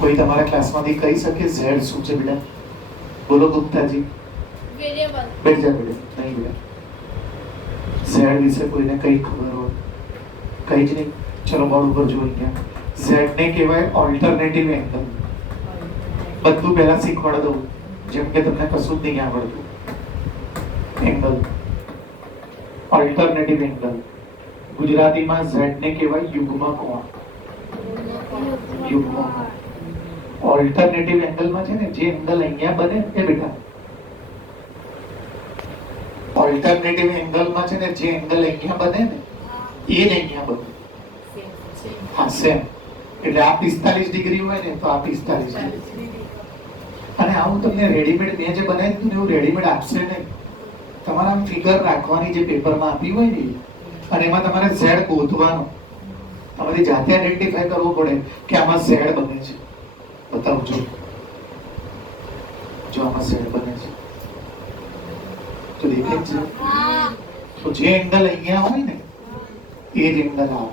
કોઈ તમારા ક્લાસમાંથી કહી શકે ઝેડ શું છે બેટા? બોલો ગુપ્તાજી. વેરિયેબલ. બેઠ જા બેટા. નહીં બેટા, ઝેડ વિશે કોઈને કઈ ખબર હોય? કઈ જ નહીં. ચલો બોર્ડ ઉપર જો અહીંયા. ઝેડ ને કહેવાય ઓલ્ટરનેટિવ એંગલ. બધું પહેલા શીખવાડ દઉં, જેમ કે તમને કશું જ નહીં આવડતું. Angle, alternative angle. ગુજરાતીમાં ઝેડ ને કહેવાય યુગ્મ કોણ. યુગ્મ કોણ. ઓલ્ટરનેટિવ એંગલમાં છે ને જે એંગલ અહીંયા બને એ બેટા, ઓલ્ટરનેટિવ એંગલમાં છે ને જે એંગલ અહીંયા બને ને એ જ અહીંયા બને. હા સેમ. એટલે આ 45 ડિગ્રી હોય ને તો આ 45 ડિગ્રી. અને આવું તમને રેડીમેડ મેં જે બનાવી દીધું ને એવું રેડીમેડ આપશે નહીં. તમારે આમ ફિગર રાખવાની જે પેપરમાં આપી હોય ને, અને એમાં તમારે ઝેડ ગોતવાનો. તમારી જાતે આઈડેન્ટિફાઈ કરવું પડે કે આમાં ઝેડ બને છે. બતાવું છું. જો આમાં ઝેડ બને છે તો દેખાય છે. તો જે એંગલ અહીંયા હોય ને એ જ એંગલ આવે.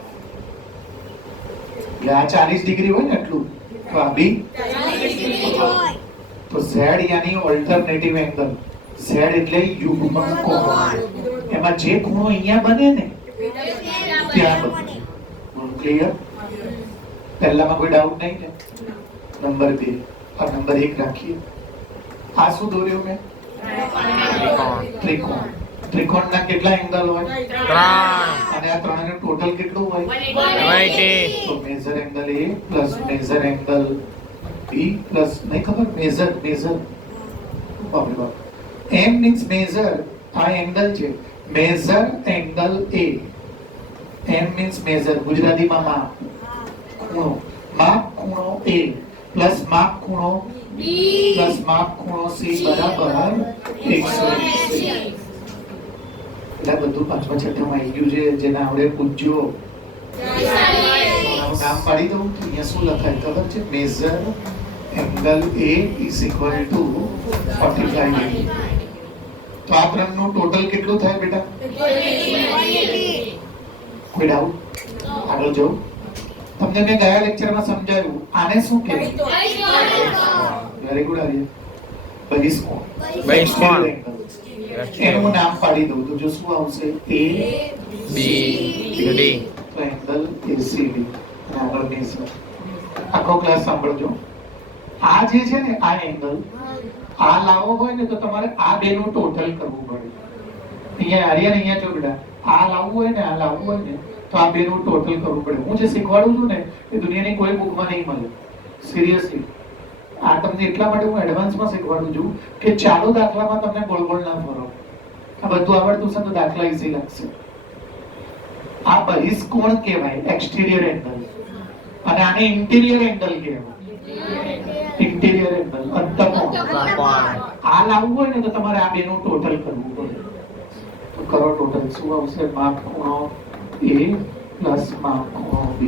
એટલે આ 40 ડિગ્રી હોય ને એટલું, તો આ બી 40 ડિગ્રી હોય. તો ઝેડ યાની ઓલ્ટરનેટિવ એંગલ. ઝેડ એટલે યુગ્મ કોણ. એમાં જે ખૂણો અહીંયા બને ને ત્યાં બને. ક્લિયર? પહેલામાં કોઈ ડાઉટ નહીં ને? નંબર 2 और નંબર 1 રાખીએ. આ શું દોર્યો મેં? ત્રિકોણ. ત્રિકોણના કેટલા એંગલ હોય? 3. અને આ ત્રણનું ટોટલ કેટલું હોય? 180. તો major angle A plus major angle B plus નહીં ખબર મેજર બાપ રે બાપ. M means major. આ એંગલ છે major angle A. M means major. ગુજરાતીમાં માપ, ખૂણો. માપ ખૂણો A પ્લસ માપ ખૂણો B પ્લસ માપ ખૂણો C બરાબર 180. એટલે બધું પાંચમા છઠ્ઠામાં આવી ગયું છે. જેને આવડે પૂછજો. નામ પાડી દઉં. અહીંયા શું લખાય ખબર છે? Major angle A is equal to 45 degree. તો આ ત્રણનું ટોટલ કેટલું થાય બેટા? 180. કોઈ ડાઉટ? આગળ જાઓ. તમને મેં ગયા લેક્ચરમાં સમજાવ્યું. આને શું કહેવાય? વેરી ગુડ આર્ય. બહિષ્કોણ. બહિષ્કોણ. એનું નામ પાડી દઉં તો જો શું આવશે? A B D. તો એંગલ ACB. આગળ મેજર. આખો ક્લાસ સાંભળજો. આ જે છે ને આ એંગલ, આ લાવવો હોય ને તો તમારે આ બેનું ટોટલ કરવું પડે. અહીંયા આર્યન અહીંયા જો બેટા, આ લાવવું હોય ને આ લાવવું હોય ને તો આ બેનું ટોટલ કરવું પડે. હું જે શીખવાડું છું ને એ દુનિયાની કોઈ બુકમાં નહીં મળે. સિરિયસલી. આ તમને એટલા માટે હું એડવાન્સમાં શીખવાડું છું કે ચાલુ દાખલામાં તમને ગોળ ગોળ ના ફરો. આ બધું આવડતું છે તો દાખલા ઈઝી લાગશે. આ બહિષ્કોણ કહેવાય, એક્સટીરિયર એંગલ. અને આને ઇન્ટિરિયર એંગલ કહેવાય. ઇન્ટિરિયર એંગલ, અંતકોણ. આ લાવવું હોય ને તો તમારે આ બેનું ટોટલ કરવું પડે. તો કરો ટોટલ. શું આવશે? માપ ખૂણો A પ્લસ માપ ખૂણો B.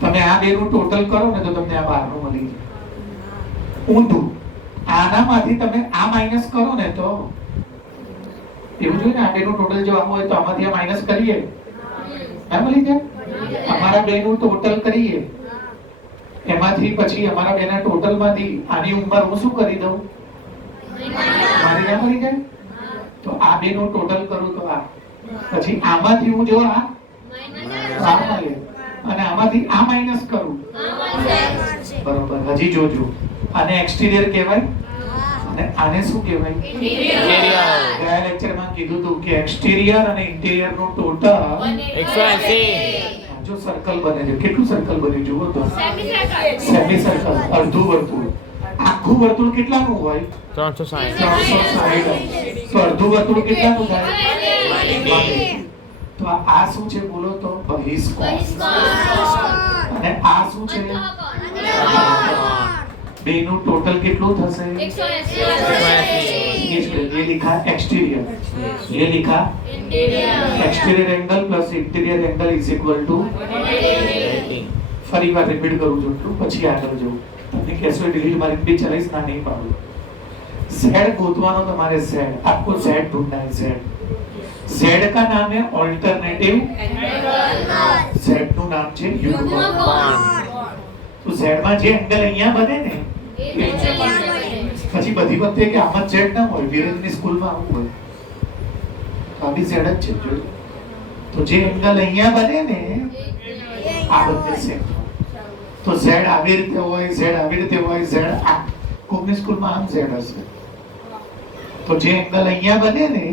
તમે આ બેનું ટોટલ કરો ને તો તમને આ બહારનું મળી જાય. ઊંધું. આનામાંથી તમે આ માઈનસ કરો ને તો એવું જોઈએ ને, આ બેનું ટોટલ જો આવું હોય તો આમાંથી આ માઈનસ કરીએ ના મળી જાય. અમારા બેનું ટોટલ કરીએ એમાંથી પછી અમારા બેના ટોટલમાંથી આની ઉંમર હું શું કરી દઉં? મારી ના મળી જાય. તો આ બેનું ટોટલ કરું તો આ પછી આમાંથી હું જો આ મળે અને આમાંથી આ માઈનસ કરું બરોબર. હજી જોજો. આને એક્સટીરિયર કહેવાય અને આને શું કહેવાય? ઇન્ટિરિયર. ગયા લેક્ચરમાં કીધું હતું કે એક્સટીરિયર અને ઇન્ટિરિયર નું ટોટલ 180. જો સર્કલ બને છે. કેટલું સર્કલ બન્યું જુઓ તો? Semi circle. અડધું વર્તુળ. આખું વર્તુળ કેટલાનું હોય? 360. તો અડધું વર્તુળ કેટલાનું થાય? 180. તો આ શું છે બોલો તો? બહિષ્કોણ. અને આ શું છે? બેનું ટોટલ કેટલું થશે? 180. ये लिखा एक्सटीरियर, ये लिखा interior. Exterior angle plus interior angle is equal to 180. ફરી વાર રિપીટ કરું છું તો પછી આગળ જવું. તમને કેસો ડિલીટ મારી भी चलाइस ना नहीं पाऊं. z ગોતવાનો તમારે z. आपको z ढूंढना है. z का नाम है ऑल्टरनेटिव एंगल. z નું નામ છે યુગ્મ કોણ. તો z માં જે એંગલ અહીંયા બને ને પછી બધી વખતે કે આમાં z ના હોય, વિરેન્દ્રની સ્કૂલમાં આવું હોય, આ બી z જ છે જોયું. તો જે એંગલ અહીંયા બને ને આ બંને સેમ, તો z આવી રીતે હોય, z આવી રીતે હોય, z આ કોમની સ્કૂલમાં આમ z હશે. તો જે એંગલ અહીંયા બને ને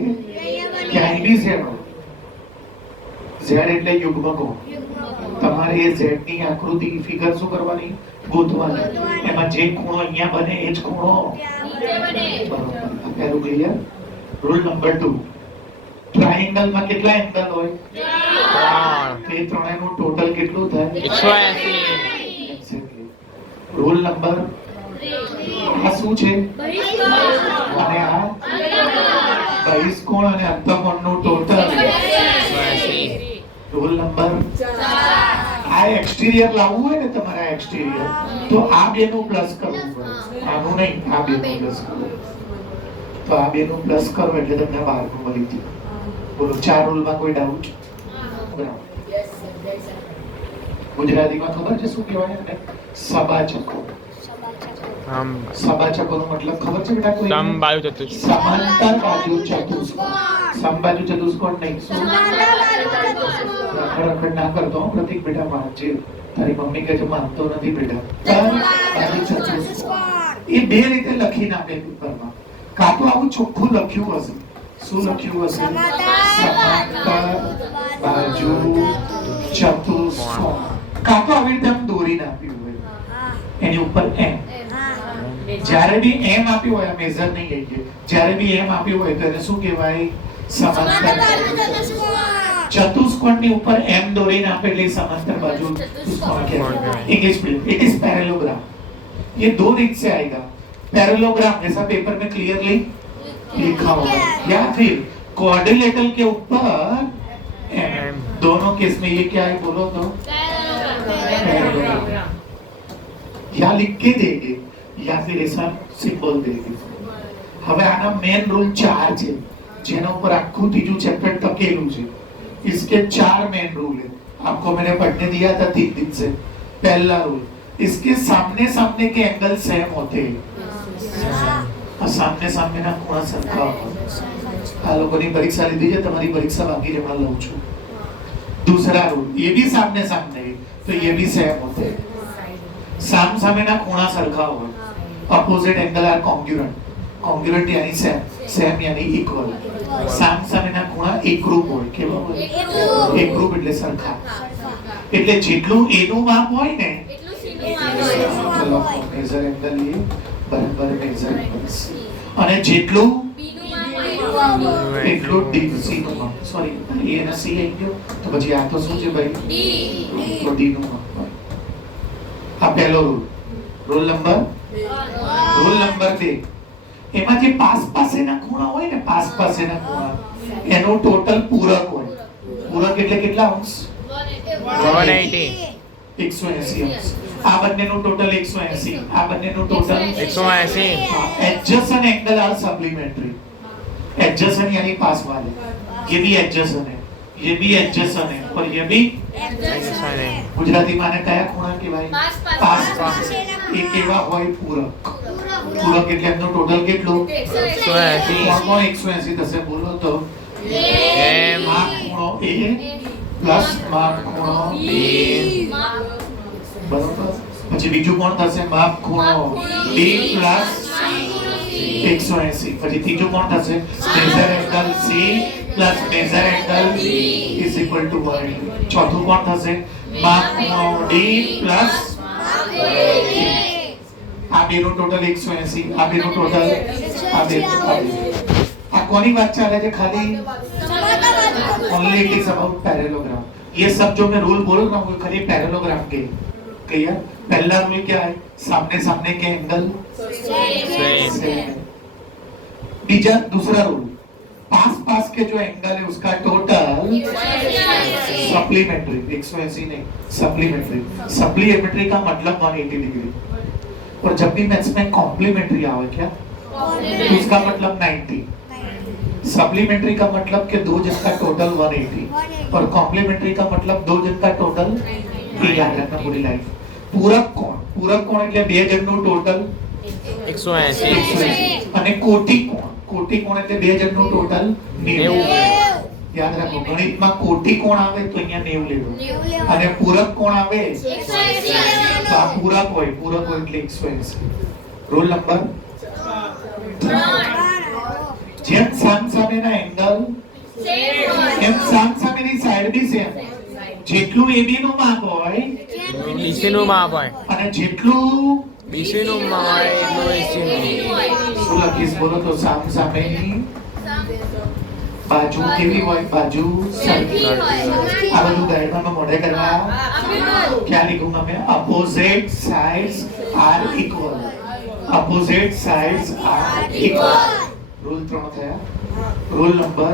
ક્યાંય બી z હોય, z એટલે યુગ્મકો. તમારે એ z ની આકૃતિ ફિગર શું કરવાની, ગોતવાની. એમાં જે ખૂણો અહીંયા બને એ જ ખૂણો બરોબર. પહેલું ક્લિયર. રૂલ નંબર 2, ટ્રાયેંગલ માં કેટલા એંગલ હોય? 3. એ ત્રણેયનું ટોટલ કેટલું થાય? 180. રૂલ નંબર આ શું છે? અને આ બહિષ્કોણ અને અંતઃકોણનું ટોટલ 180. રૂલ નંબર 4, આ એક્સટીરિયર લાવવું હોય ને તમારે, આ એક્સટીરિયર, તો આ બેનું પ્લસ કરવું પડે, આનું નહીં, આ બેનું પ્લસ કરવું. તો આ બેનું પ્લસ કરો એટલે તમને 12 મળી ગયું. બોલો 4 રૂલમાં કોઈ ડાઉટ? ગુજરાતીમાં ખબર છે શું કહેવાય ને? સબાચકો. સબાચકોનો મતલબ ખબર છે બેટા? કોઈ સમબાજુ ચતુષ્કોણ. સમાંતર બાજુ ચતુષ્કોણ. સમબાજુ ચતુષ્કોણ નહીં, રખડ ના કરતો પ્રતિક બેટા, વાંચે. તારી મમ્મી કહે છે માનતો નથી બેટા. બાજુ ચતુષ્કોણ એ બે રીતે લખીને આપે પેપરમાં. કાં તો આવું ચોખ્ખું લખ્યું હશે. શું લખ્યું હશે? સમાંતર બાજુ ચતુષ્કોણ. કાં તો આવી રીતે આમ દોરીને આપ્યું હોય, એની ઉપર એમ. જ્યારે બી એમ આપ્યું હોય, મેજર નહીં લઈએ, જ્યારે બી એમ આપ્યું હોય તો એને શું કહેવાય? સમાંતર ચતુષ્કોણની ઉપર એમ દોરીને આપે એટલે સમાંતર बाजू चतुष्कोण कहेवाय. इंग्लिश में इट इज पैरेललोग्राम. ये 2 रीत से आएगा. पैरेललोग्राम जैसा पेपर में क्लियरली लिखा होगा, या फिर क्वाड्रिलेटरल के ऊपर एम. दोनों केस में ये क्या है बोलो तो? पैरेललोग्राम. या लिख के देंगे या फिर ऐसा सिंबल देंगे. હવે આના મેન રૂલ 4 છે, જેના ઉપર આખું ત્રીજું ચેપ્ટર ટકેલું છે. इसके 4 मेन रूल है, आपको मैंने पढ़ने दिया था 3 दिन से. पहला रूल, इसके सामने सामने के एंगल सेम होते हैं. सामने सामने ना ખૂણા સરખા હોય. આ લોકોની પરીક્ષા લીધી છે, તમારી પરીક્ષા બાકી છે, લઉં છું. दूसरा रूल, ये भी सामने सामने है तो ये भी सेम होते हैं. साम सामे ना ખૂણા સરખા હોય. Opposite angle are congruent. Congruent यानी सेम, सेम यानी इक्वल. સામ સામેના ખૂણા એકરૂપ હોય. કેવા હોય? એકરૂપ એટલે સરખા. એટલે જેટલું એનું માપ હોય ને એટલું સીનું માપ હોય. મેજર એંગલ એ બરાબર મેજર એંગલ અને જેટલું બીનું માપ હોય એટલું ડી સીનું માપ. સોરી, એ અને સી આવી ગયો તો પછી આ તો શું છે ભાઈ? ડી. તો ડી નું માપ હોય. આ પહેલો રૂલ. રૂલ નંબર 2, એમાં જે પાસ પાસેના ખૂણા હોય ને, પાસ પાસેના ખૂણા, એનો ટોટલ પૂરક હોય. પૂરક એટલે કેટલા અંશ? 180. 180 અંશ. આ બંનેનું ટોટલ 180. આ બંનેનું total 180. Adjacent angle are supplementary. Adjacent यानी पास वाले. ये भी एडजसेंट है, ये भी एडजसेंट है और ये भी एडजसेंट है. गुजराती माने कया ખૂણા કહેવાય? પાસ પાસેના. એ કેવા હોય? પૂરક. પૂરક એટલે એમનો ટોટલ કેટલું? 180. કોણ 180 થશે બોલો તો? એમ. માપ ખૂણો એ પ્લસ માપ ખૂણો બી. બરોબર. પછી બીજું કોણ થશે? માપ ખૂણો બી પ્લસ 180. પછી ત્રીજું કોણ થશે? Major angle C plus major angle B is equal to 180. ચોથું કોણ થશે? માપ ખૂણો ડી પ્લસ આ બેનું ટોટલ 180. આ બેનું ટોટલ આ બે. આ કોની વાત ચાલે છે? ખાલી only it is about parallelogram. ये सब जो मैं रूल बोल रहा हूँ खाली पैरेललोग्राम के. क्लियर? पहला रूल क्या है? सामने सामने के एंगल सेम. बीजा दूसरा रूल, पास पास के जो एंगल है उसका टोटल सप्लीमेंट्री. 180 नहीं, सप्लीमेंट्री. सप्लीमेंट्री का मतलब 180 डिग्री. और जब भी मैथ्स में कॉम्प्लीमेंट्री आवे क्या तो उसका मतलब 90. सप्लीमेंट्री का मतलब कि 2 जन का टोटल 180 और कॉम्प्लीमेंट्री का मतलब 2 जन का टोटल. ये याद रखना पूरी लाइफ. પૂરક કોણ એટલે બે જણનું ટોટલ 180. અને કોટી કોણ એટલે બે જણનું ટોટલ 90. યાદ રાખો ગણિતમાં કોટી કોણ આવે તો અહીંયા 90 લેવું અને પૂરક કોણ આવે તો આ પૂરક હોય એટલે 180. Roll number 3. જેમ સામસામેના એંગલ એમ સામસામેની સાઈડ બી સેમ. જેટલું AB નું માપ હોય BC નું માપ હોય અને જેટલું BC નું માપ હોય એટલું AC નું. શું લખીશ બોલો તો સામસામેની બાજુ કેવી હોય બાજુ સરખી. આ બધું ગાઈડમાં મોઢે કરવા क्या लिखूंगा मैं opposite sides are equal. opposite sides are equal. Rule 3 થયા. Rule number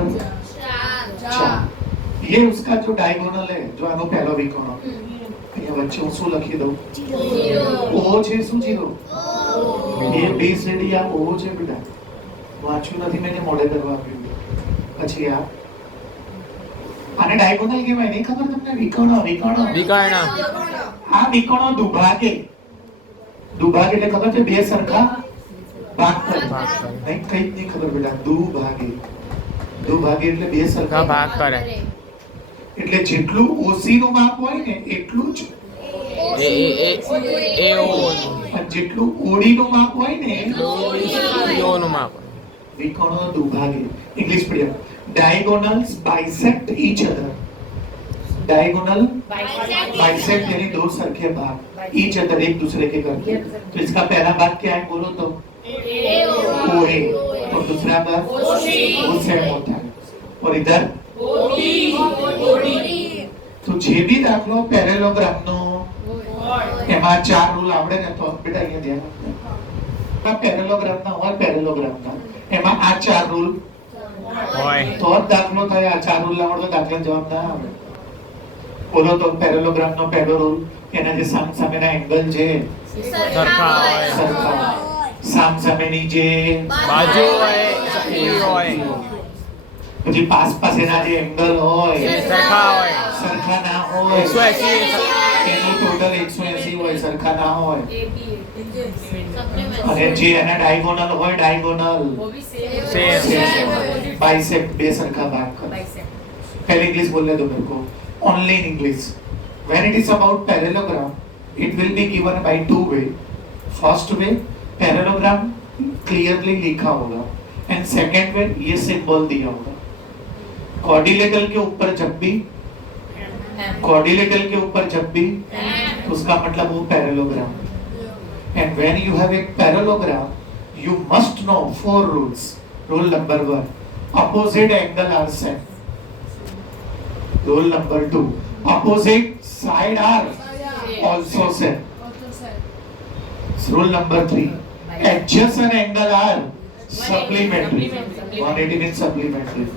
4. ये उसका जो डायगोनल है जो આનો પહેલો વિકર્ણ અહીંયા વચ્ચે હું શું લખી દઉં O છે શું zero A B C D આ O છે બેટા વાંચ્યું નથી મેં મોડે કરવા આપ્યું પછી આને ડાયગોનલ કહેવાય નહીં ખબર તમને વિકર્ણ આ વિકર્ણો દુભાગે એટલે ખબર છે બે સરખા ભાગ કરે નહીં કઈ નહીં ખબર બેટા દુભાગે એટલે બે સરખા ભાગ કરે એટલે જેટલું OC નું માપ હોય ને એટલું જ જેટલું OD નું માપ હોય ને AO નું માપ વિકર્ણો દુભાગે. इंग्लिश पढ़िए. Diagonals bisect each other. Diagonal bisect यानी दो सरखे भाग ईच अदर एक दूसरे के करके. तो इसका पहला भाग क्या है बोलो तो OA. तो दूसरा भाग OC होता है और इधर OD. तो જે બી દાખલો પેરેલોગ્રામ નો એમાં ચાર રૂલ આવડે ને તો બેટા અહીંયા ધ્યાન આપજો. પેરેલોગ્રામ ના એમાં આ ચાર રૂલ હોય તો જ દાખલો થાય. આ ચાર રૂલ આવડે તો દાખલા જવાબ ના આવે. બોલો તો પેરેલોગ્રામ નો પહેલો રૂલ એના જે સામસામેના એંગલ છે સરખા હોય સામસામેની જે બાજુ હોય પછી પાસેના જે એંગલ હોય સરખા ના હોય 180 એનું ટોટલ 180 હોય સરખા ના હોય અને જે એના ડાયગોનલ હોય बाइसेक्ट બે સરખા ભાગ કરે. पहले इंग्लिश बोलने दो मेरे को. Only in English. When it is about parallelogram, it will be given by two way. First way, parallelogram clearly लिखा होगा and second way ये सिंबल दिया होगा. क्वाड्रिलेटरल के ऊपर जब भी तो उसका मतलब वो parallelogram. And when you have a parallelogram, you must know 4 rules. Rule number 1, opposite angle are same. Rule number 2, opposite side are also same. Rule number 3, adjacent angle are supplementary. 180 means supplementary.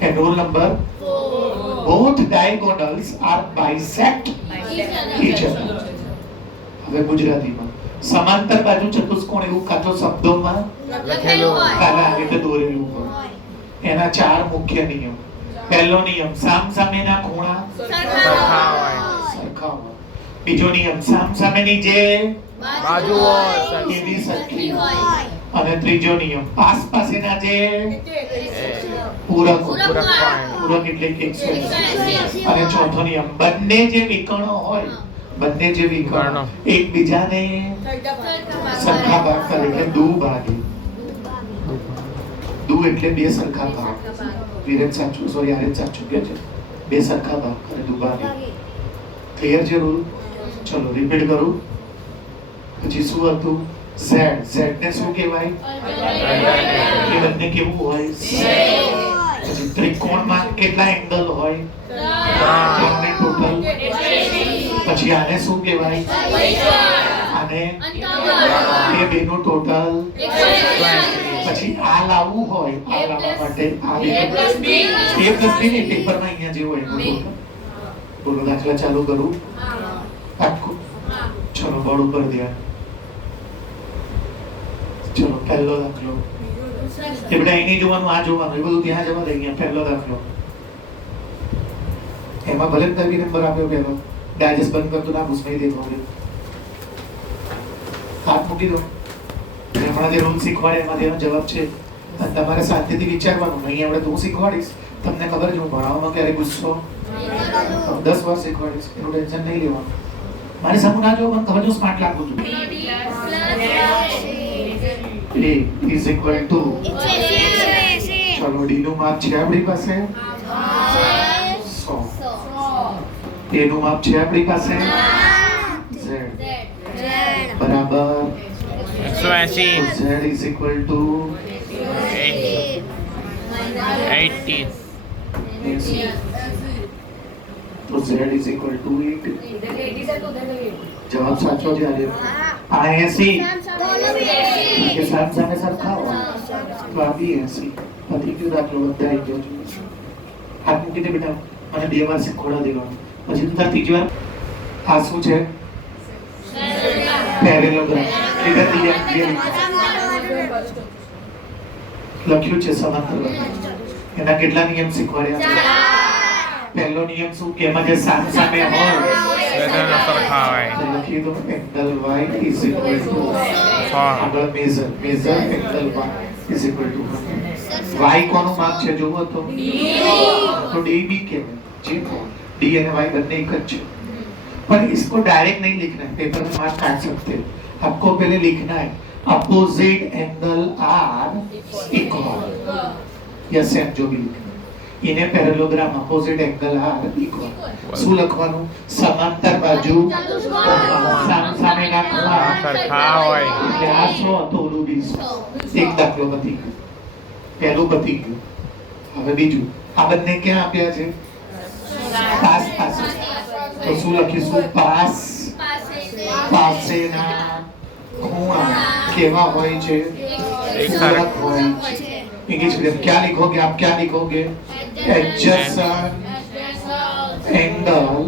And rule number 4, both diagonals are bisect each other. હવે ગુજરાતીમાં સમાંતર બાજુ ચતુષ્કોણ એવું કાતો શબ્દોમાં લખેલું કાલા આવી રીતે દોરેલું હોય. એના ચાર મુખ્ય નિયમ. પહેલો નિયમ સામસામેના ખૂણા સરખા હોય બીજો નિયમ સામસામેની જે બાજુ હોય એની સરખી અને ત્રીજો નિયમ પાસેના જે પૂરક એટલે 180 અને ચોથો નિયમ બંને જે વિકર્ણો હોય એકબીજાને સરખા ભાગ કરે એટલે દુભાગે. દુ એટલે બે સરખા ભાગ. વિરેન સાચું સોરી આરે સાચું કે છે બે સરખા ભાગ કરે દુભાગે. ક્લિયર છે રૂલ? ચલો રિપીટ કરું. પછી શું હતું? z ને શું કહેવાય? એ બંને કેવું હોય? પછી ત્રિકોણમાં કેટલા એંગલ હોય? ત્રણને ટોટલ. પછી આને શું કહેવાય? આને એ બેનું ટોટલ. પછી આ લાવવું હોય આ લાવવા માટે આ a + b ને પેપરમાં અહીંયા જે હોય બોલો દાખલા ચાલુ કરું. આખું ચલો બોર્ડ ઉપર ધ્યાન. ચલો પહેલો દાખલો તે બધા અહીં જોવાનું આ જોવાનું એ બધું ત્યાં જવા દે. અહીંયા પહેલો દાખલો એમાં ભલે નવી નંબર આપ્યો પહેલો ડાયજેસ્ટ બંધ કરતો ના પૂછ નહીં દેતો. મૂકી દો. હમણાં જે રૂલ શીખવાડે એમાંથી એનો જવાબ છે. અને તમારે શાંતિથી વિચારવાનું. નહીં આપણે હું શીખવાડીશ, તમને ખબર છે હું ભણાવવામાં ક્યારે ગુસ્સો 10 વાર શીખવાડીશ, એનું ટેન્શન નહીં લેવાનું. મારી સામે ના જો મને ખબર છે હું સ્માર્ટ લાગુ છું. A is equal to ચલો D નું માપ છે આપણી પાસે 100. A નું માપ છે આપણી પાસે Z બરાબર 180. Z is equal to 80. 80. તો Z is equal to 80. જવાબ સાચો છે આજે. આ 80 કે સામે સરખા હોય તો આ બી 80. પતી ગયું દાખલો. બધા આવી ગયો છે. હાથ મૂકી દે બેટા. મને 2 વાર શીખવાડવા દેવાનું. પછી તું તાર ત્રીજી વાર આ શું છે? પેરેલોગ્રામ. લખ્યું છે સમાંતર રેખા. એના કેટલા નિયમ શીખવાડ્યા? પહેલો નિયમ શું કે એમાં જે સામ સામે હોય બધાનો સરખા હોય. તો લખી દો angle y is equal to આગળ measure angle y is equal to y કોનું માપ છે જોવો તો D भी कहें जी D અને y બંને एक જ છે. पर इसको डायरेक्ट नहीं लिखना है, पेपर में मार्क काट सकते हैं. आपको पहले लिखना है अपोजिट एंगल आर इक्वल या सेम जो भी लिखना इन्हें parallelogram opposite angle are equal શું લખવાનું? સમાંતર બાજુ સામેના ખૂણા સરખા હોય. એટલે આ 100 તો ઓલું 20. એક દાખલો પતી ગયો. પહેલું પતી ગયું. હવે બીજું. આ બંને ક્યાં આપ્યા છે? પાસ પાસે. તો શું લખીશું? પાસ પાસેના ખૂણા કેવા હોય છે? એકસરખા હોય છે. इंग्लिश में क्या लिखोगे आप? क्या लिखोगे? Adjacent angle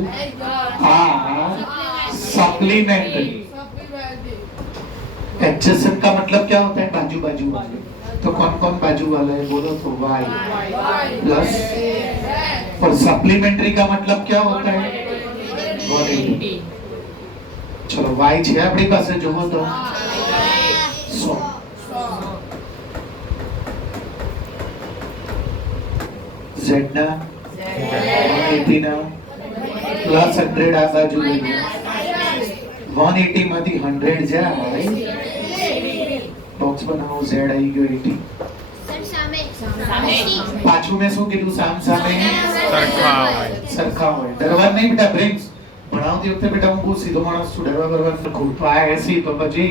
are supplementary. Adjacent का मतलब क्या होता है? बाजू बाजू वाले. तो कौन कौन बाजू वाला है बोलो तो? y plus. और सप्लीमेंट्री का मतलब क्या होता है? 180. चलो y છે આપણી પાસે જોવો તો 100. Z ના 180 ના પ્લસ 100 આ બાજુ લઈ લો. 180 માંથી 100 જાય બોક્સ બનાવો. Z આવી ગયો 80. પાછું મેં શું કીધું? સામ સામે સરખા હોય. સરખા હોય. ડરવા નહીં બેટા. બ્રેન્સ ભણાવતી વખતે બેટા હું બહુ સીધો માણસ છું. ડરવા કરવાનું ખૂબ. તો આ 80 તો પછી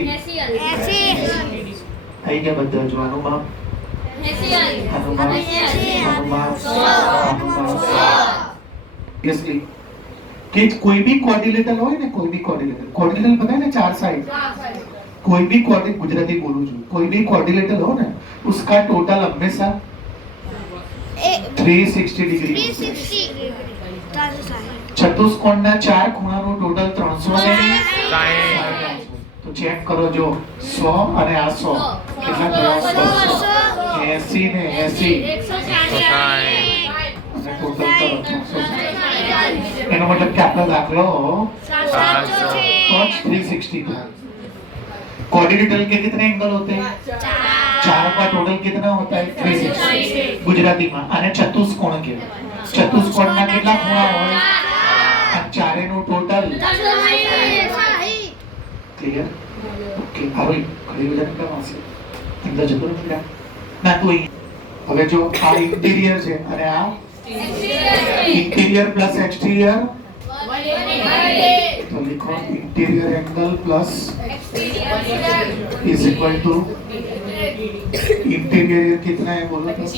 આવી ગયા બધા. જો આનું માપ कि कोई भी क्वाड्रिलेटरल हो ना, कोई भी क्वाड्रिलेटरल पता है ना 4 साइड. कोई भी क्वाड्रिलेटरल गुजराती बोलूं છું. कोई भी क्वाड्रिलेटरल हो ना उसका टोटल हमेशा 360 डिग्री. ચતુષ્કોણના 4 ખૂણાનો ટોટલ 360. તો ચેક કરો જો 100 અને આ 100 કેટલા થયા? 80 ને 80 અને ટોટલ કરો 360. એનો मतलब કે આપણો દાખલો 360 था. क्वाड्रिलेटरल के कितने एंगल होते हैं? 4 का टोटल कितना होता है? 360 गुजराती में. અને ચતુષ્કોણ કે ચતુષ્કોણના કેટલા ખૂણા હોય? આ ચારેનું ટોટલ ક્લિયર? ઓકે. હવે ઘણી બધા કેમ આવશે? અંદર જતો નથી ના તું અહીં. હવે જો આ ઇન્ટિરિયર છે અને આ इंटीरियर प्लस एक्सटीरियर. तो लिखो interior angle plus is equal to interior कितना है बोलो तो? 50.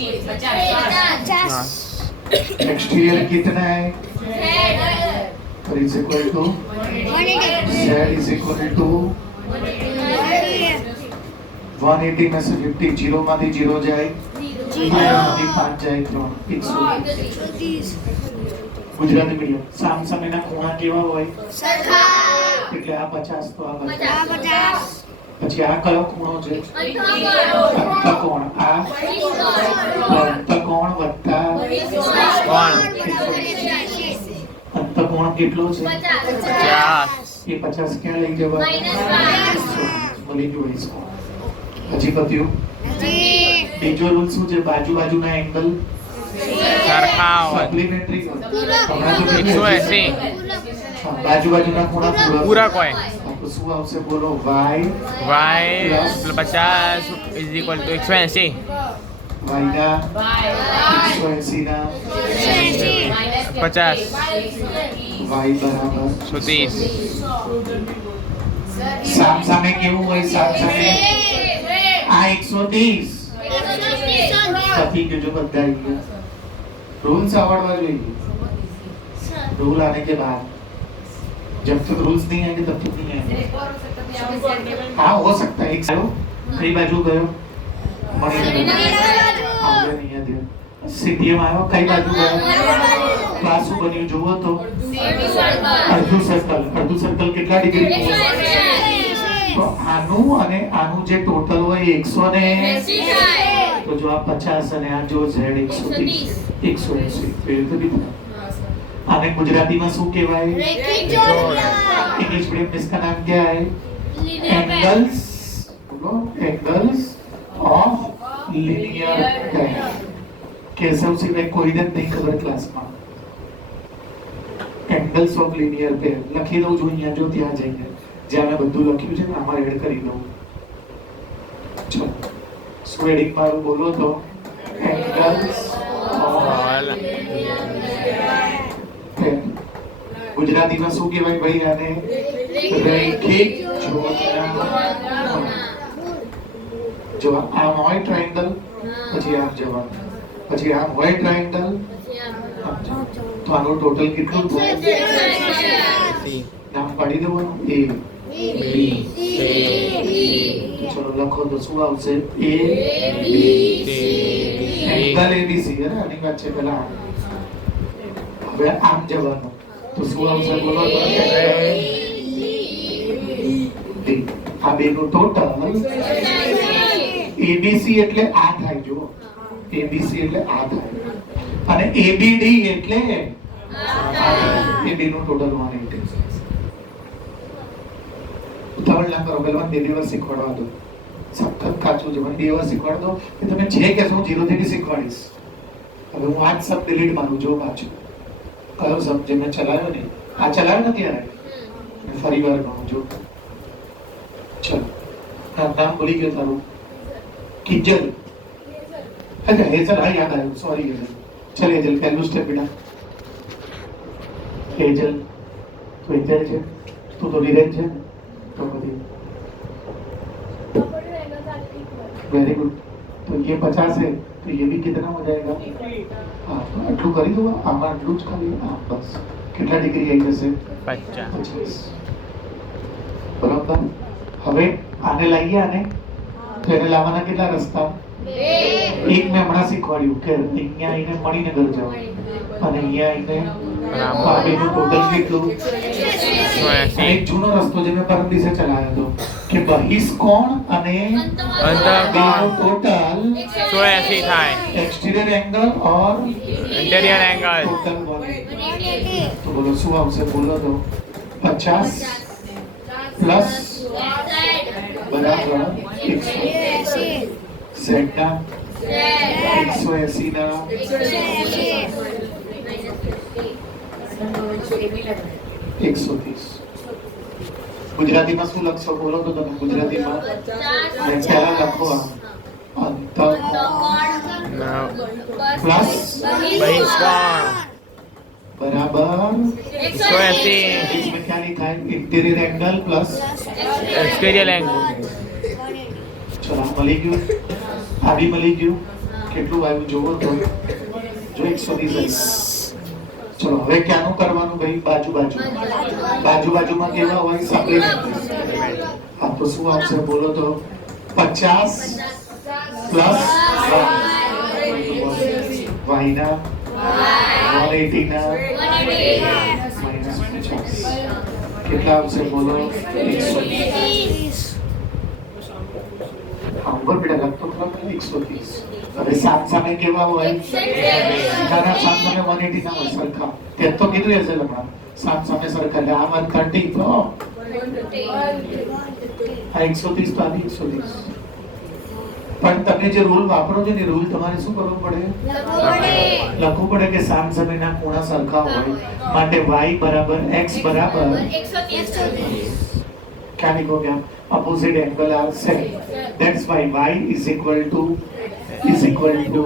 एक्सटीरियर कितना है? तो is equal to z is equal to 180 में से 50 जीरो माथी जीरो जाए 5 જાય 3 130. ગુજરાતી મીડિયમ. સામ સામેના ખૂણા કેવા હોય? સરખા. એટલે આ 50 તો આ 50. પછી આ કયો ખૂણો છે? અંતકોણ. આ અંતકોણ વત્તા અંતકોણ કેટલો છે? 50. એ 50 ક્યાં લઈ જવા? મળી ગયું વૈસકો હજી પત્યું બીજો રૂલ શું છે બાજુના એંગલ સરખા હોય સપ્લિમેન્ટરી હમણાં તો 180 બાજુના ખૂણા પૂરક હોય તો શું આવશે બોલો y y 50 is equal to 180 y ના 180 ના 50 y બરાબર 130 સામે કેવું હોય સામે આ 130 पति के जो बंदा है रूल्स आवड़वा चाहिए रूल आने के बाद जब तक रूल्स नहीं आएंगे तब तक नहीं आएंगे हाँ हो सकता है एक साल कई बाजू गयो आगे नहीं है दियो सीटीएम आयो कई बाजू गयो क्लास बन्યું જોવો તો અડધું સર્કલ કેટલા ડિગ્રી તો આનું અને આનું જે ટોટલ હોય 180 तो जो आप 50 અને આ જો z 130 180 તો એ તો कितना आने गुजराती में શું કહેવાય इंग्लिश मीडियम में इसका नाम क्या है एंगल्स बोलो angles of linear pair Keshav सिवाय कोई ने नहीं खबर क्लास में एंगल्स ऑफ लीनियर पेयर લખી દઉં જો અહીંયા જો ત્યાં જઈને જ્યાં મેં બધું લખ્યું છે ને આમાં એડ કરી દઉં ચલો સ્ક્વેરિંગ મારું બોલો તો એંગલ્સ ગુજરાતીમાં શું કહેવાય ભાઈ આને રૈખિક જોડના જો આમ હોય ટ્રાયેંગલ પછી આમ જવાનું પછી આમ હોય ટ્રાયેંગલ તો આનું ટોટલ કેટલું થાય નામ પાડી દેવાનું એ બી ચલો લખો તો શું આવશે એ બી એંગલ એબીસી है ना આની વાત છે પહેલા હવે આમ જવાનું તો શું આવશે બોલો તો ડી આ બેનું ટોટલ એબીસી એટલે આ થાય જો એબીસી એટલે આ થાય અને એબીડી એટલે એ બેનું ટોટલ 180 ઉતાવળ ના કરો પહેલા 2 દિવસ શીખવાડવા દો સખત કાચું છે મને 2 દિવસ શીખવાડ દો કે તમે જે કહેશો હું 0 થી શીખવાડીશ હવે હું આ શબ્દ ડિલીટ મારું જો પાછું કયો શબ્દ જે મેં ચલાવ્યો ને આ ચલાવ્યો નથી યાર ફરી વાર કહું જો ચલો નામ ભૂલી ગયો તારું કિજલ અચ્છા હેઝલ હા યાદ આવ્યું સોરી હેઝલ ચલ હેઝલ પહેલું સ્ટેપ બેટા હેઝલ તું હેઝલ છે તું તો વિરેન છે तो वेरी गुड तो ये 50 है तो ये भी कितना हो जाएगा हाँ तो आटलू करी दो आमा आटलू ज खाली हाँ बस कितना डिग्री आई जैसे 50 बराबर હવે આને લાવીએ આને તો એને લાવવાના કેટલા રસ્તા એક મેં હમણાં શીખવાડ્યું કે અહીંયા આવીને મણિનગર જાઓ અને અહીંયા આવીને આ બેનું ટોટલ કેટલું એક જૂનો રસ્તો જે મેં પરમ દિવસે ચલાવ્યો હતો કે બહિષ્કોણ અને અંતઃકોણ ટોટલ 180 થાય एक्सटीरियर एंगल और इंटीरियर एंगल टोटल 180 तो बोलो શું આવશે બોલો તો 50 પ્લસ બરાબર 180 z ના 180 ના 130 ગુજરાતીમાં શું લખશો બોલો તો તમે ગુજરાતીમાં પહેલા લખો અંતઃકોણ પ્લસ બહિષ્કોણ बराबर 180 इसमें क्या लिखा है interior angle plus exterior angle चलो મળી ગયું આ બી મળી ગયું કેટલું આવ્યું જોવો તો જો 130 ચલો હવે ક્યાંનું કરવાનું ભાઈ બાજુમાં કેવા હોય સપ્લિમેન્ટરી હા તો શું આવશે બોલો તો 50 પ્લસ y ના 180 ના -50 કેટલા આવશે બોલો 130 હા ઉપર બેટા લખતો ખરા 130 હવે સાત સામે કેવા હોય તારા સાત સામે 180 ના હોય સરખા તે તો કીધું હશે હમણાં સાત સામે સરખા એટલે આ 130 તો આ 130 તો આની 130. પણ તમે જે રૂલ વાપરો છો ને રૂલ તમારે શું કરવું પડે? લખવું પડે કે સામ સામેના ખૂણા સરખા હોય માટે y બરાબર x બરાબર 130. क्या लिखोगे आप? Opposite angle are same. That's why y is equal to 130.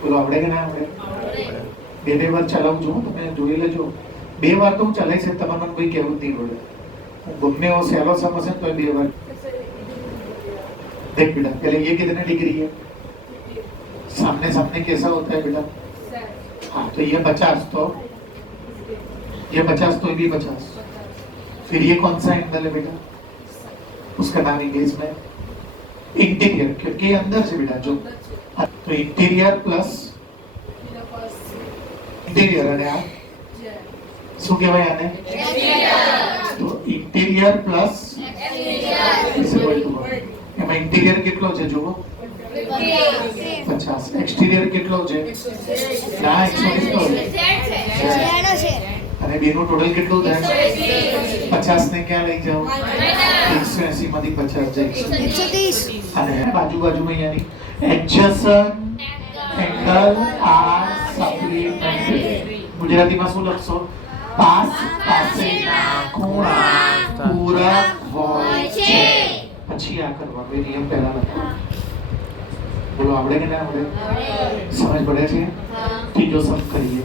બોલો આવડે કે ના આવડે? બે વાર ચલાવું છું તમે જોઈ લેજો. બે વાર તો હું ચલાવી છે તમારે મને કોઈ કહેવું જ નહીં પડે. હું ગમે એવો સહેલો સમજે તો બે વાર. देख बेटा पहले ये कितने डिग्री है? सामने सामने कैसा होता है बेटा? हाँ तो ये 50 तो ये 50 तो ये भी 50. फिर ये कौन सा एंगल है बेटा? उसका नाम इंग्लिश में इंटीरियर, क्योंकि अंदर से बेटा जो तो इंटीरियर प्लस इंटीरियर અને આ શું કહેવાય આને? તો interior plus is equal to એમાં इंटीरियर કેટલો છે જુઓ? 50. एक्सटीरियर કેટલો છે? ના 120 તો અને બેનું ટોટલ કેટલું થાય? 50 ને ક્યાં લઈ જાઓ? 180 માંથી 50 જાય 130. અને બાજુ બાજુમાં અહીંયાની એડજસન્ટ એંગલ આર સપ્લિમેન્ટરી. ગુજરાતીમાં શું લખશો? પાસ પાસેના ખૂણા પૂરક હોય છે. પછી આ કરવાનું એ નિયમ પહેલા લખો. બોલો આવડે કે ના આવડે? સમજ પડે છે? ત્રીજો સમ કરીએ.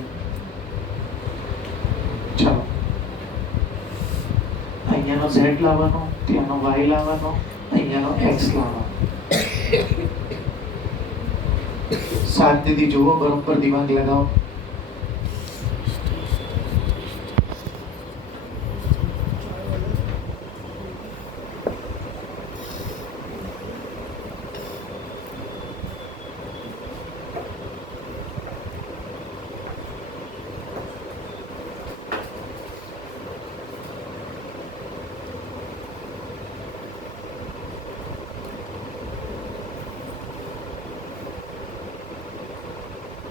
ચલો અહીંયાનો z લાવવાનો, ત્યાંનો y લાવવાનો, અહીંયાનો x લાવવાનો. શાંતિથી જુઓ, બરોબર દિમાગ લગાવો.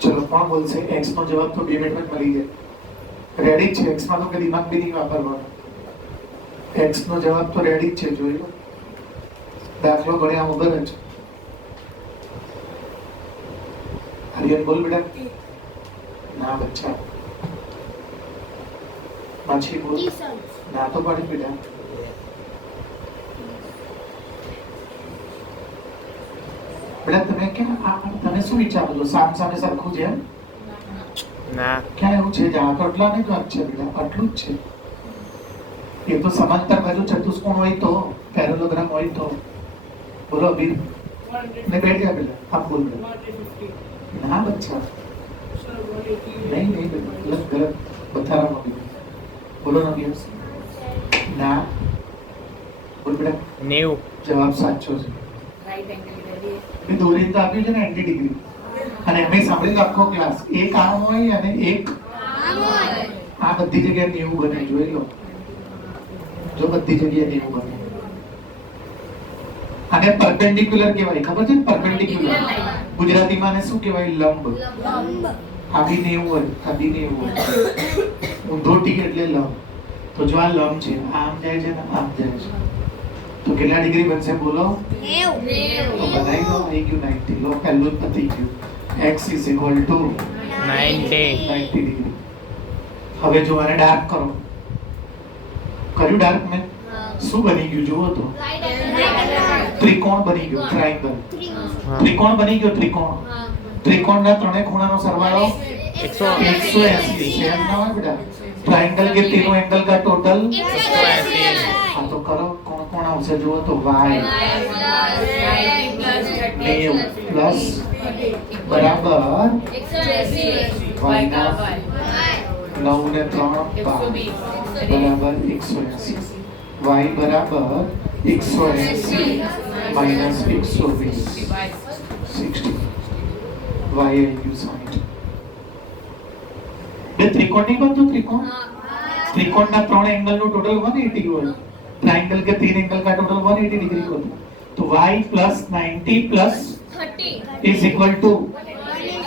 चलो कौन बोलશે x નો જવાબ તો 2 મિનિટમાં જ મળી જાય. રેડી છે? x માં તો કે દિમાગ બી નહીં વાપરવાનો. x નો જવાબ તો રેડી જ છે, જોઈ લો. દાખલો ગણ્યા વગર જ. હરિયન બોલ બેટા. ના બચ્ચા. પાછી બોલ. ના તો પાડી બેટા. બેટા તમે કે તમે શું વિચારો છો? સામ સામે સરખું છે? ના ક્યાં એવું છે? આ તો આટલા નહીં વાત છે બેટા, આટલું જ છે. એ તો સમાંતર બાજુ ચતુષ્કોણ હોય તો, પેરેલોગ્રામ હોય તો. બોલો અભિર ને બેઠ જા બેટા. આપ બોલ બેટા. ના બચ્ચા નહીં નહીં બેટા, ગલત ગલત બતાવવાનો બેટા. બોલો ના દિવસ. ના બોલ બેટા. 90. જવાબ સાચો છે. એ દોરીને તો આપ્યું છે ને 90 ડિગ્રી. અને અમે સાંભળ્યું આખો ક્લાસ એક આમ હોય અને એક આ બધી જગ્યાએ 90 બને. જોઈ લો, જો બધી જગ્યાએ 90 બને. આને પરપેન્ડિક્યુલર કહેવાય. ખબર છે ને પરપેન્ડિક્યુલર? ગુજરાતીમાં આને શું કહેવાય? લંબ. આ બી 90 હોય, આ બી 90 હોય. ઊંધો ટી એટલે લંબ. તો જો આ લંબ છે, આમ જાય છે ને આમ જાય છે, તો કેટલા ડિગ્રી બનશે? બોલો. 90. તો બનાવી દો. આવી ગયું 90. લો પહેલું જ પતી ગયું. x is equal to 90. 90 degree. હવે જો આને ડાર્ક કરો. કર્યું ડાર્ક મેં? શું બની ગયું જુઓ તો? ત્રિકોણ બની ગયો. ટ્રાયંગલ. ત્રિકોણ બની ગયો. ત્રિકોણ. ત્રિકોણના ત્રણેય ખૂણાનો સરવાળો 180 છે. એમ ના હોય બેટા? ट्रायंगल के तीनों एंगल का टोटल 180. हाँ तो करो कौन कौन આવશે જુઓ તો y પ્લસ બરાબર y ના 9 ને 3 બરાબર 180. y બરાબર 180 માઈનસ 120 60. y આવ્યું 60. બે ત્રિકોણ નહીં બનતું? त्रिकोण त्रिकोणના ત્રણ એંગલનું ટોટલ 180 હોય. ट्रायंगल के तीन एंगल का टोटल 180 डिग्री होता है. तो y plus 90 plus 30 is equal to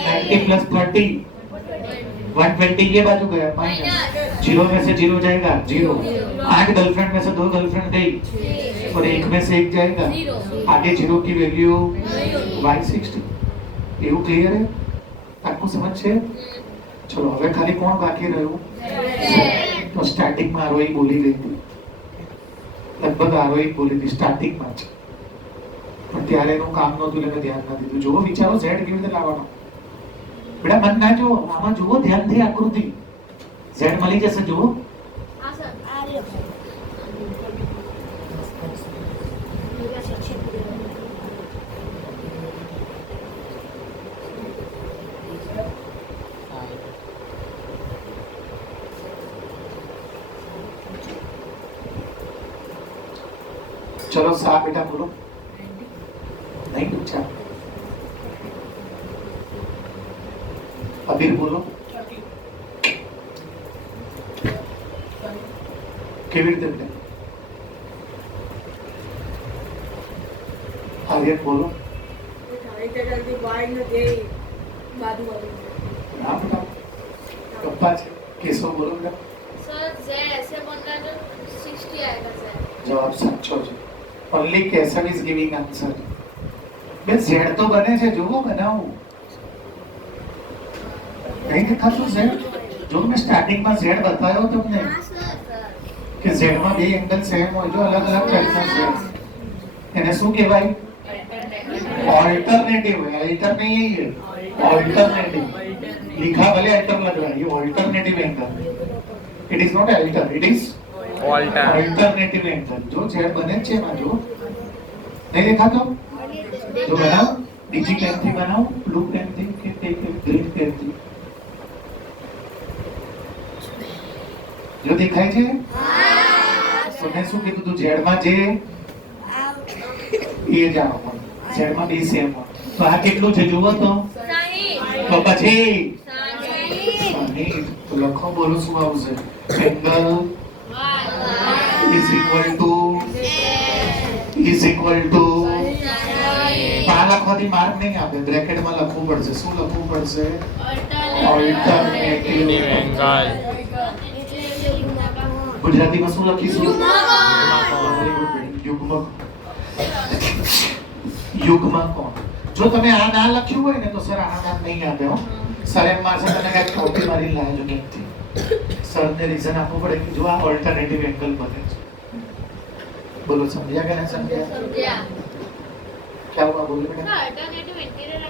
90 plus 30 120 ये बाजू गया माइनस जीरो में से जीरो जाएगा जीरो, 8 गर्लफ्रेंड में से 2 गर्लफ्रेंड गई और एक में से एक जाएगा, आगे जीरो की वैल्यू y60। એવું ક્લિયર है? आपको समझ છે? ચલો હવે ખાલી કોણ બાકી રહ્યું? તો સ્ટાર્ટિંગ માં આરોહી બોલી ગઈ હતી, લગભગ આરોહી બોલી હતી સ્ટાર્ટિંગ માં જ, પણ ત્યારે એનું કામ નહોતું એટલે ધ્યાન ના દીધું. જો વિચારો z કેવી રીતે લાવવાનો? બેટા મન ના જો, આમાં જુઓ ધ્યાનથી આકૃતિ, z મળી જશે. જુઓ हाँ सर आ रही है चलो सा बेटा बोलो. नहीं पूछा. अबीर बोलो. केवी રીતે બેટા? આર્યન બોલો. हाँ बेटा पप्पा केशव बोलो बेटा. सर z ऐसे बनता है तो 60 आएगा सर. जवाब साचो છે. Only Keshav is giving answer. બે z તો બને છે, જુઓ બનાવું. નહીં દેખાતું z? જો મેં સ્ટાર્ટિંગમાં z બતાવ્યો તમને हाँ सर કે z માં બે એંગલ સેમ હોય, જો અલગ અલગ ટાઈપના છે, એને શું કહેવાય? ऑल्टरनेटिव है. अल्टर नहीं है ये, ऑल्टरनेटिव. लिखा भले अल्टर लग रहा है, ये alternative angle. It is not alter, it is alter. Alternative angle. जो z बने છે એમાં જો નહીં દેખાતો? જો બનાવો, બીજી પેનથી બનાવો, બ્લુ પેનથી કે ગ્રીન પેનથી. જો દેખાય છે? તો મેં શું કીધું તું? z માં જે એ જ આવવાનું, z માં બે સેમ હોય. તો આ કેટલું છે જુઓ તો. તો પછી સાઈઠ. તો લખો, બોલો શું આવશે? એંગલ is equal to આ લખવાથી માર્ક નહીં આપે, બ્રેકેટમાં લખવું પડશે. શું લખવું પડશે? Alternative angle. ગુજરાતીમાં શું લખીશું? યુગ્મ. યુગ્મ કોણ? જો તમે આ ના લખ્યું હોય ને તો સર આના નામ નહીં આપે હો. સર એમ મારશે તને કાંઈક કોપી મારી લાવજો ક્યાંકથી. સરને રીઝન આપવું પડે કે જો આ ઓલ્ટરનેટિવ એંગલ બને છે. બોલો સમજ્યા કે ના સમજ્યા? समझा. क्या हुआ बोलो बेटा? Alternative interior